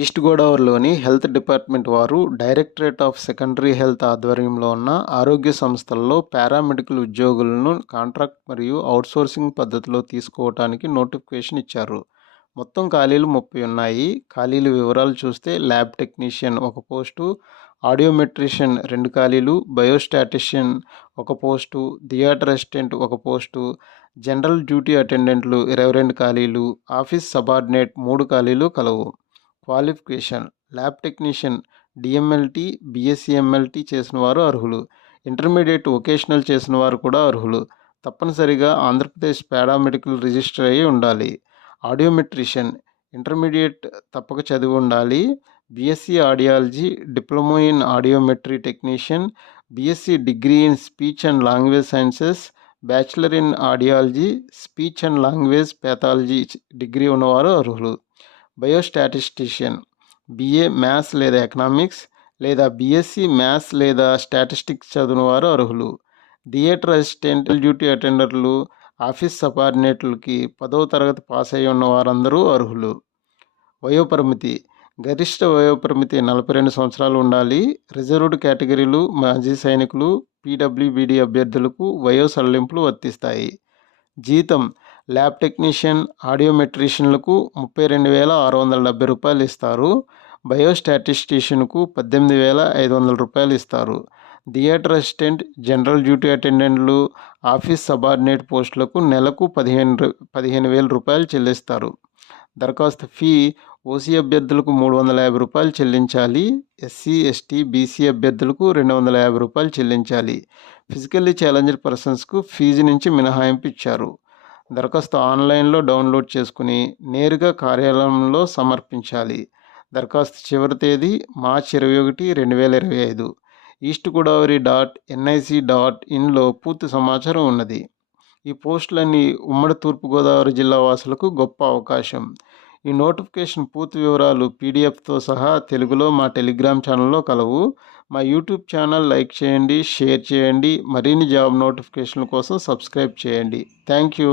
East గోదావరిలోని health department వారు directorate of secondary health ఆధ్వర్యంలో ఉన్న ఆరోగ్య సంస్థల్లో పారామెడికల్ ఉద్యోగులను కాంట్రాక్ట్ మరియు అవుట్సోర్సింగ్ పద్ధతిలో తీసుకోవటానికి నోటిఫికేషన్ ఇచ్చారు. మొత్తం ఖాళీలు 30 ఉన్నాయి. ఖాళీల వివరాలు చూస్తే ల్యాబ్ టెక్నీషియన్ ఒక పోస్టు, ఆడియోమెట్రిషియన్ 2 ఖాళీలు, బయోస్టాటిషియన్ ఒక పోస్టు, థియేటర్ అసిస్టెంట్ ఒక పోస్టు, జనరల్ డ్యూటీ అటెండెంట్లు 22 ఖాళీలు, ఆఫీస్ సబార్డినేట్ 3 ఖాళీలు కలవు. క్వాలిఫికేషన్ ల్యాబ్ టెక్నీషియన్ డిఎంఎల్టీ, బిఎస్సిఎంఎల్టీ చేసిన వారు అర్హులు. ఇంటర్మీడియట్ వొకేషనల్ చేసిన వారు కూడా అర్హులు. తప్పనిసరిగా ఆంధ్రప్రదేశ్ పారామెడికల్ రిజిస్టర్ అయి ఉండాలి. ఆడియోమెట్రిషియన్ ఇంటర్మీడియట్ తప్పక చదివి ఉండాలి. BSc audiology, diploma in audiometry technician, BSc degree in speech and language sciences, bachelor in audiology, speech and language pathology degree ఉన్నవారు అర్హులు. బయోస్టాటిస్టిషియన్ బిఏ మ్యాథ్స్ లేదా ఎకనామిక్స్ లేదా బిఎస్సి మ్యాథ్స్ లేదా స్టాటిస్టిక్స్ చదివిన వారు అర్హులు. థియేటర్ అసిస్టెంట్, డ్యూటీ అటెండర్లు, ఆఫీస్ సబార్డినేట్లకి 10వ తరగతి పాస్ అయి ఉన్న వారందరూ అర్హులు. వయోపరిమితి గరిష్ట వయోపరిమితి 42 సంవత్సరాలు ఉండాలి. రిజర్వ్డ్ కేటగిరీలు, మాజీ సైనికులు, పీడబ్ల్యూబీడీ అభ్యర్థులకు వయో సడలింపులు వర్తిస్తాయి. జీతం ల్యాబ్ టెక్నీషియన్, ఆడియోమెట్రిషియన్లకు 32,670 రూపాయలు ఇస్తారు. బయోస్టాటిస్టిషియన్కు 18,500 రూపాయలు ఇస్తారు. థియేటర్ అసిస్టెంట్, జనరల్ డ్యూటీ అటెండెంట్లు, ఆఫీస్ సబార్డినేట్ పోస్టులకు నెలకు 15,000 రూపాయలు చెల్లిస్తారు. దరఖాస్తు ఫీ ఓసీ అభ్యర్థులకు 350 రూపాయలు చెల్లించాలి. ఎస్సీ, ఎస్టీ, బీసీ అభ్యర్థులకు 250 రూపాయలు చెల్లించాలి. ఫిజికల్లీ ఛాలెంజ్డ్ పర్సన్స్కు ఫీజు నుంచి మినహాయింపు ఇచ్చారు. దరఖాస్తు ఆన్లైన్లో డౌన్లోడ్ చేసుకుని నేరుగా కార్యాలయంలో సమర్పించాలి. దరఖాస్తు చివరి తేదీ మార్చి 21, 2025. eastgodavari.nic.inలో పూర్తి సమాచారం ఉన్నది. ఈ పోస్టులన్నీ ఉమ్మడి తూర్పుగోదావరి జిల్లా వాసులకు గొప్ప అవకాశం. ఈ నోటిఫికేషన్ పూర్తి వివరాలు పీడిఎఫ్తో సహా తెలుగులో మా టెలిగ్రామ్ ఛానల్లో కలవు. మా యూట్యూబ్ ఛానల్ లైక్ చేయండి, షేర్ చేయండి. మరిన్ని జాబ్ నోటిఫికేషన్ల కోసం సబ్స్క్రైబ్ చేయండి. Thank you.